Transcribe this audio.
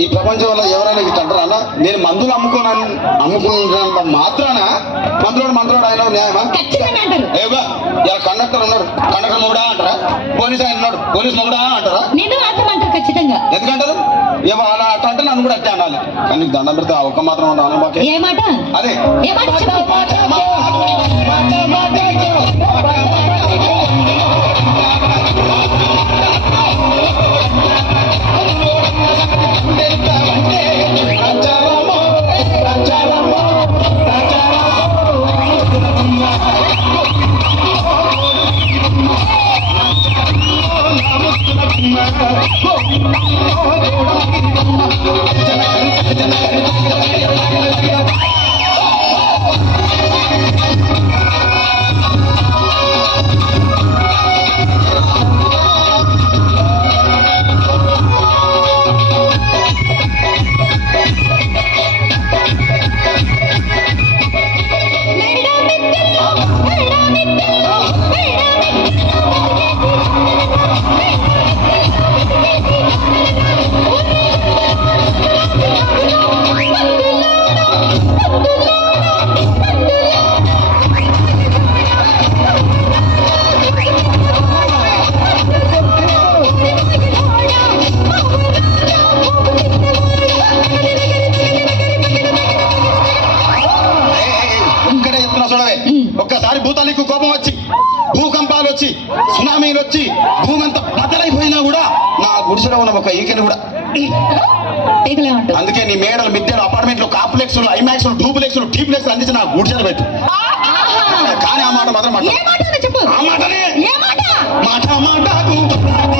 ఈ ప్రపంచంలో ఎవరైనా ఇట్లా అంటారా అన్న? నేను మందులు అమ్ముకున్నంత మాత్రాన మందులోడు ఆయన న్యాయమా? ఏవో ఇలా కండక్టర్ ఉన్నాడు, కండక్టర్ మొగుడా అంటారా? పోలీస్ ఆయన ఉన్నాడు, పోలీస్ మొగుడా అంటారా? ఖచ్చితంగా ఎందుకంటారు? ఏమో అలా అట్లా అంటే నన్ను కూడా అట్టే అనాలి. కానీ నీకు దండం పెడితే ఒక్క మాత్రం ఉండాలి మాకే. అదే ఒక్కసారి భూతానికి కోపం వచ్చి, భూకంపాలు వచ్చి, సునామీలు వచ్చి, భూమి అంతా బద్దలైపోయినా కూడా నా గుడిసెలో ఉన్న ఒక ఈకని కూడా. అందుకే నీ మేడలు, మిద్దెలు, అపార్ట్మెంట్లు, కాంప్లెక్స్లు, ఐమాక్స్లు, డూప్లెక్స్లు, టీప్లెక్స్లు అందించి నా గుడిసెలు పెట్టు. కానీ ఆ మాట మాత్రం మాట, ఆ మాటనే మాట మాటకు